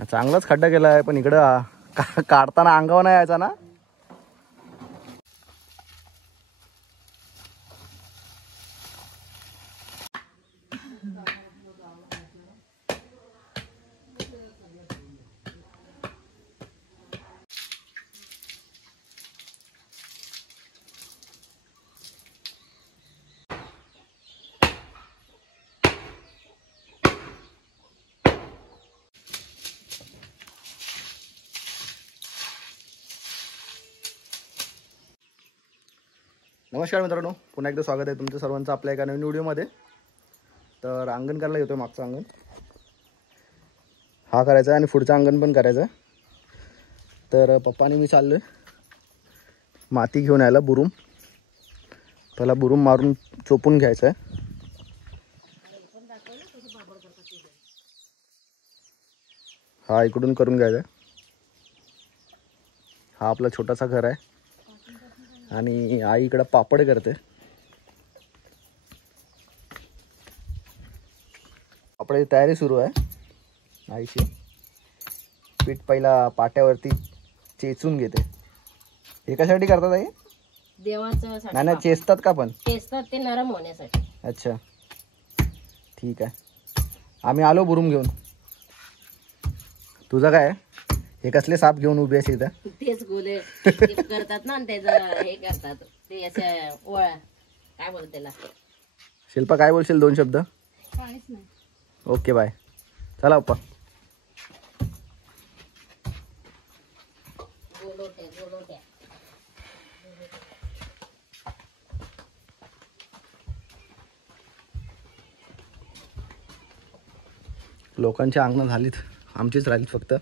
चांगलाच खड्डा केला आहे, पण इकडं काढताना अंगावर नाही यायचा ना. नमस्कार मित्रांनो, पुन्हा एकदा स्वागत आहे तुमचं सर्वांचं आपल्या एका नवीन व्हिडिओमध्ये. तर अंगण करायला येतो, मागचं अंगण हा करायचा आहे आणि पुढचं अंगण पण करायचं आहे. तर पप्पाने मी चाललो आहे माती घेऊन यायला, बुरूम. त्याला बुरूम मारून चोपून घ्यायचं आहे. हा इकडून करून घ्यायचा आहे. हा आपला छोटासा घर आहे आणि आई इकडं पापड करते. पापडाची तयारी सुरू आहे आईची. पीठ पहिला पाट्यावरती चेचून घेते. हे कशासाठी करतात आई? देवाचं नाही नाही, चेचतात का पण? चेचतात ते नरम होण्यासाठी. अच्छा ठीक आहे. आम्ही आलो बुरूम घेऊन. तुझं काय? हे कसले साप घेऊन उभे असे इथं? तेच गोले करतात ना, आणि त्याचं हे करतात ते अशा ओळा, काय बोलतात त्याला? शिल्पा काय बोलशील, दोन शब्द? काहीच नाही. Okay bye. चला पप्पा. गोलोट्या. लोकांची अंगणं झालीत, आमचीच राहिलीत फक्त.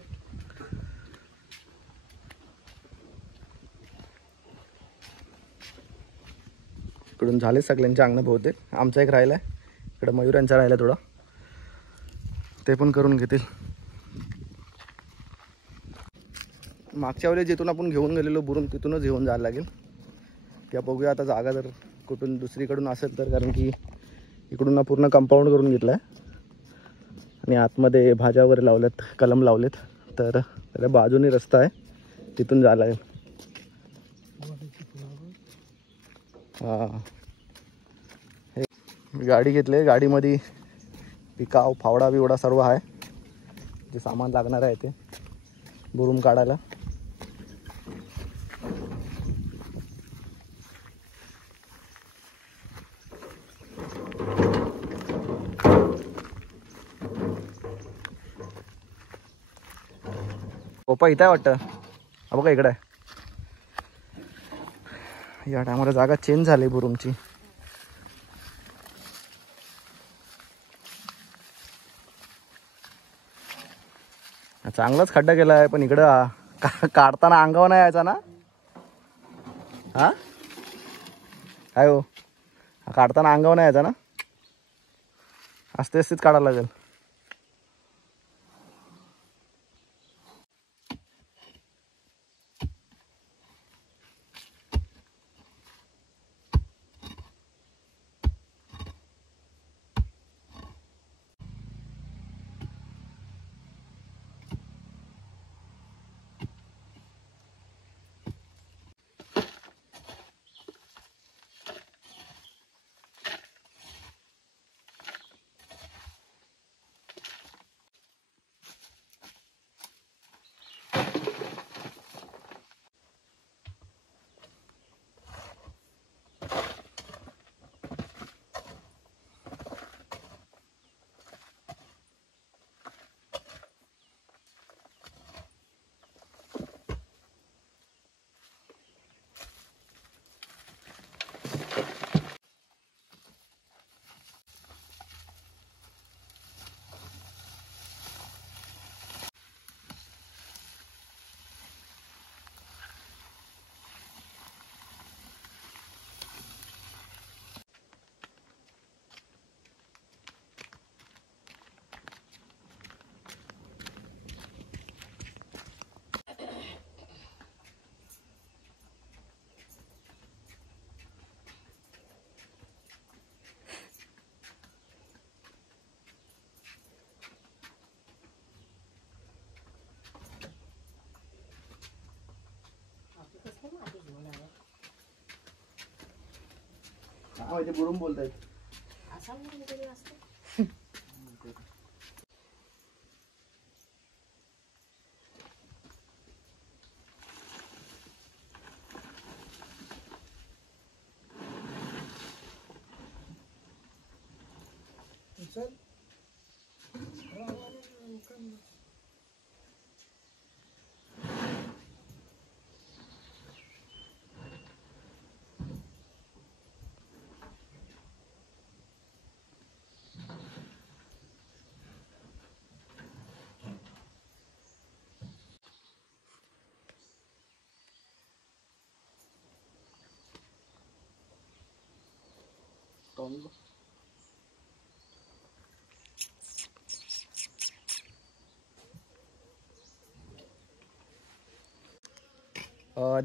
इकडून झाले सगळ्यांची अंगणं बहुतेक. आमचा एक राहिला आहे, इकडं मयूरांचा राहिला थोडा, ते पण करून घेतील. मागच्या वेळेस जिथून आपण घेऊन गेलेलो बुरून, तिथूनच घेऊन जायला लागेल. त्या बघूया आता जागा जर कुठून दुसरीकडून असेल तर, कारण की इकडून पूर्ण कंपाऊंड करून घेतलं आहे आणि आतमध्ये भाज्या वगैरे लावल्यात, कलम लावलेत. तर त्याच्या बाजूने रस्ता आहे, तिथून जायला लागेल. हां, हे गाडी घेतली आहे. गाडीमध्ये पिकाव, फावडा बिवडा सर्व आहे, जे सामान लागणार आहे ते बुरूम काढायला. पप्पा इथं आहे वाटतं. हा बघा इकडं आहे. या टायमाला जागा चेंज झाली बुरूमची. चांगलाच खड्डा केला आहे, पण इकडं काढताना अंगावर नाही यायचा ना. हा काय हो, काढताना अंगावर नाही यायचा ना. असतेच काढायला लागेल. हो ते बुरुम बोलतायत. असा तरी असतो.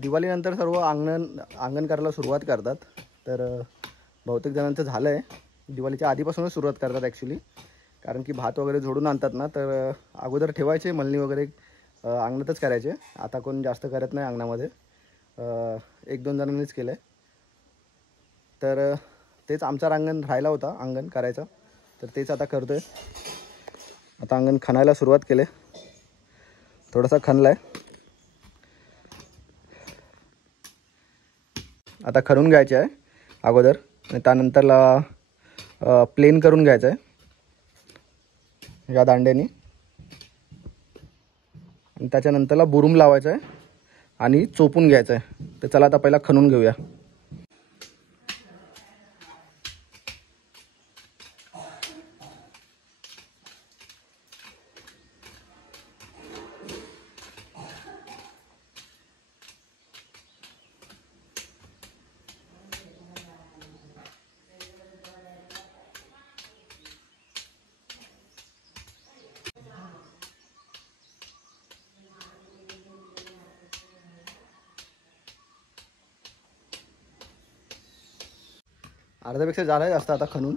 दिवाळीनंतर सर्व अंगण करायला सुरुवात करतात. तर बहुतेक जणांचं झालं आहे. दिवाळीच्या आधीपासूनच सुरुवात करतात ॲक्च्युली, कारण की भात वगैरे जोडून आणतात ना, तर अगोदर ठेवायचे मलनी वगैरे अंगणातच करायचे. आता कोण जास्त करत नाही अंगणामध्ये, 1-2 जणांनीच केलं आहे. तर तेच आमचा अंगण राहिला होता अंगण करायचं, तर तेच आता करतो आहे. आता अंगण खणायला सुरुवात केले, थोडासा खणला आहे. आता खणून घ्यायचे आहे अगोदर, आणि त्यानंतरला प्लेन करून घ्यायचं आहे या दांड्याने, आणि त्याच्यानंतरला बुरुम लावायचा आहे आणि चोपून घ्यायचं आहे. तर चला आता पहिला खणून घेऊया. अर्ध्यापेक्षा झालं आहे जास्त आता खणून.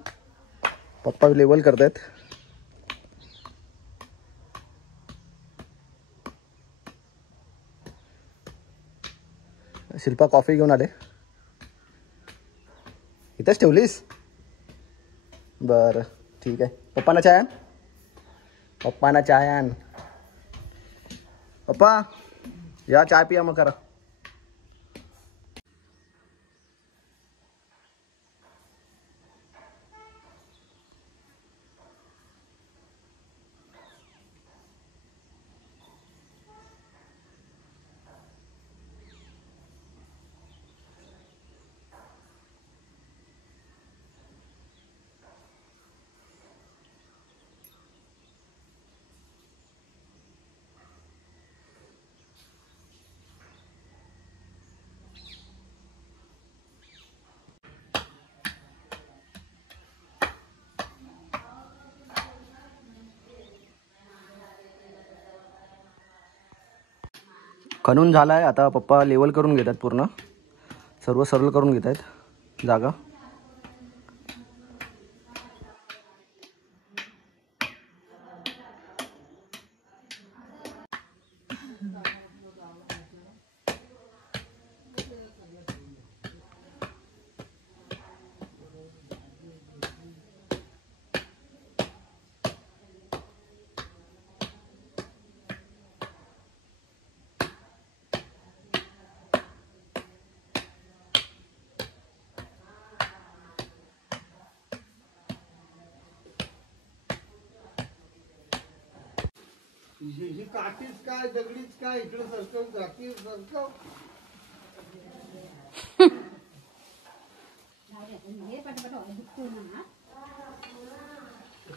पप्पा लेवल करतायत. शिल्पा कॉफी घेऊन आले. इथेच ठेवलीस? बरं ठीक आहे. पप्पांना चाय आण. पप्पांना चाय आण. पप्पा या चाय पिया मग करा. खणून झाला आहे. आता पप्पा लेवल करून घेतात, पूर्ण सर्व सरळ करून घेत आहेत जागा. ही काठीच काय दगडीच काय इकडे सरकव जाती सरकव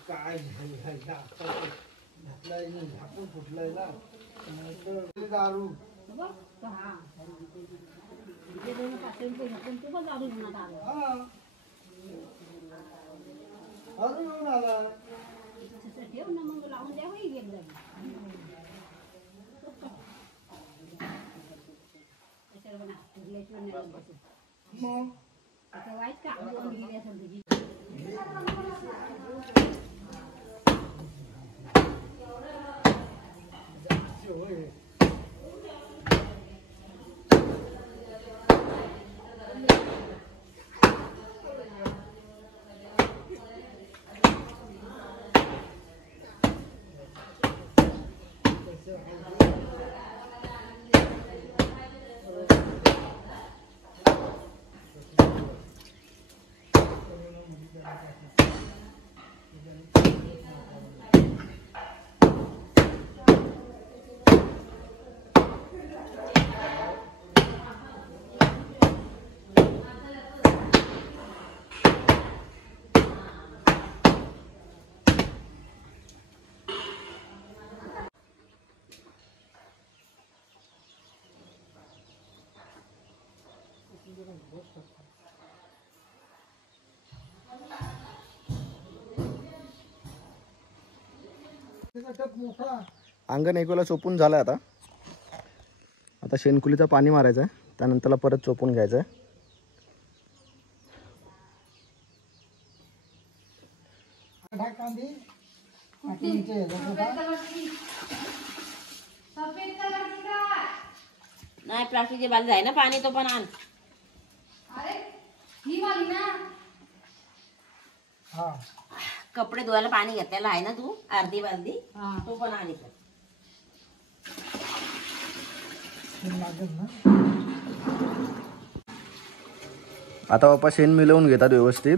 काय घातलाय झाकून फुटलाय ना दारू. अजून येऊन आला. ठेव ना मग लावून द्या होई गेलं. मग वाईट का गेली असेल तुझी. मोठा अंगण एक वेळेला चोपून झालं आता. आता शेणकुलीचं पाणी मारायचं आहे, त्यानंतरला परत चोपून घ्यायचं आहे. नाही प्लास्टिकची बालदी आहे ना पाणी तो पण आण. कपडे धुवायला पाणी घेतलेलं आहे ना तू अर्धी बालदी तो पण आण इथं. आता बाप्पा शेण मिळवून घेतात व्यवस्थित.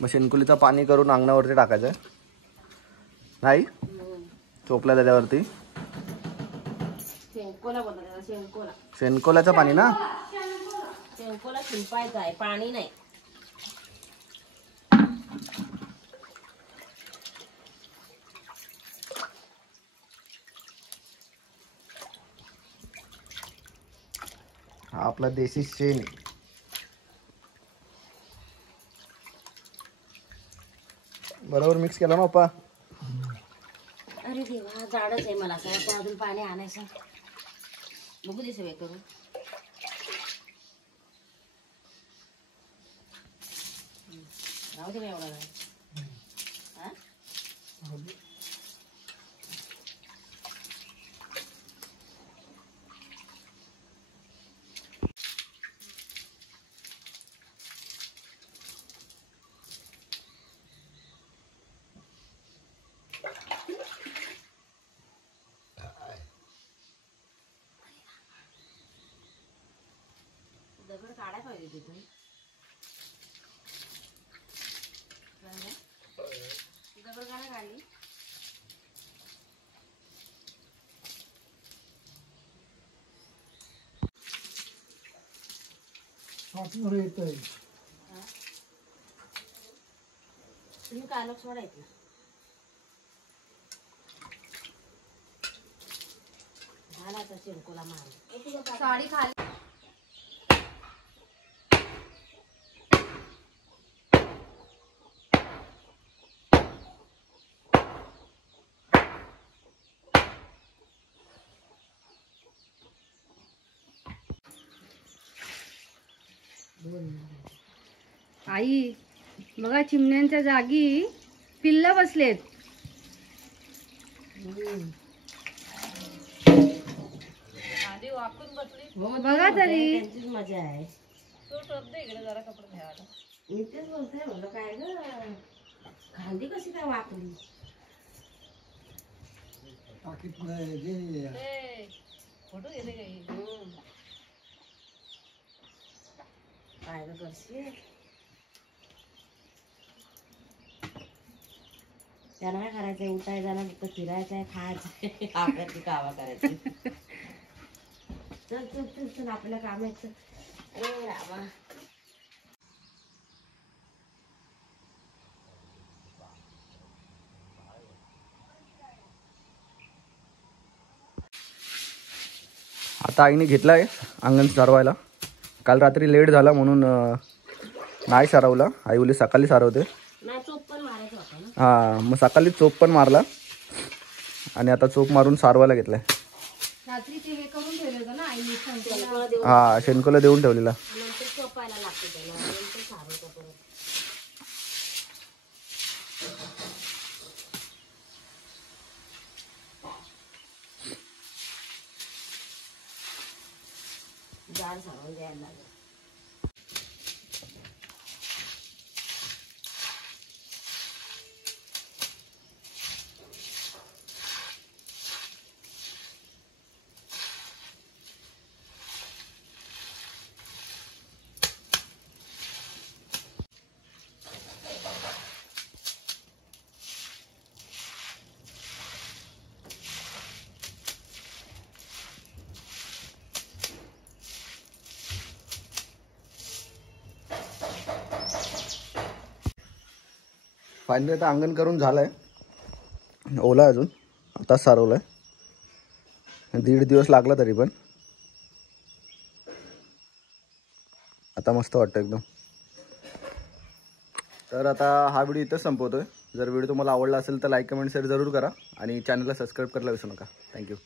मग शेणकुलीचं पाणी करून अंगणावरती टाकायचं आहे. नाही चोपल्या त्याच्यावरती शेंकोला बोलतात त्याला, शेंकोला. शेणकोल्याचं पाणी ना. शेंकोला शिंपायचं आहे, पाणी नाही. हा आपला देशी शेण. बरोबर मिक्स केला ना पप्पा. अरे देवा जाडच आहे, मला असं वाटतं अजून पाणी आणायचं. बघू दे सगळे करून. राहू दे बा एवढा वेळ. हा? दगड काढायला पाहिजे तिथून. दगड काढायला काढली. तुम्ही कालक सोडायचं. झाला तर शेणकोला मार. साडी खाली. आई बघा चिमण्यांच्या जागी पिल्ल बसलेत. बघा तरी त्यांचीच मजा आहे. मी तेच बोलते म्हणलं काय ग खांदी कशी काय वाकली. काय ग करशील. त्यांना काय करायचंय उठायचं ना फक्त फिरायचंय खायचंय आपल्याची कावा करायची. चल चल चल चल आपल्या कामाचं. अरे रामा आता आईने घेतला आहे अंगण सारवायला. काल रात्री लेट झाला म्हणून नाही सारवला. आई बोली सकाळी सारवते. नाही चोप पण मारायचं होतं ना. हां मग सकाळी चोप पण मारला आणि आता चोप मारून सारवायला घेतलाय. रात्री ते हे करून ठेवलं होतं ना आईने सांगितलं. शेणकोळा देऊन हा शेणकोला देऊन ठेवलेला. नंतर चोपायला लागतं त्याला नंतर सारवतो परत. जाड सारवून द्यायला लागेल. फायनली आता अंगण करून झालं आहे, ओला आहे अजून, आताच सारवलं आहे, 1.5 दिवस लागला तरी पण आता मस्त वाटतं एकदम. तर आता हा व्हिडिओ इथंच संपवतो आहे. जर व्हिडिओ तुम्हाला आवडला असेल तर लाईक कमेंट शेअर जरूर करा आणि चॅनलला सबस्क्राईब करायला विसरू नका. थँक्यू.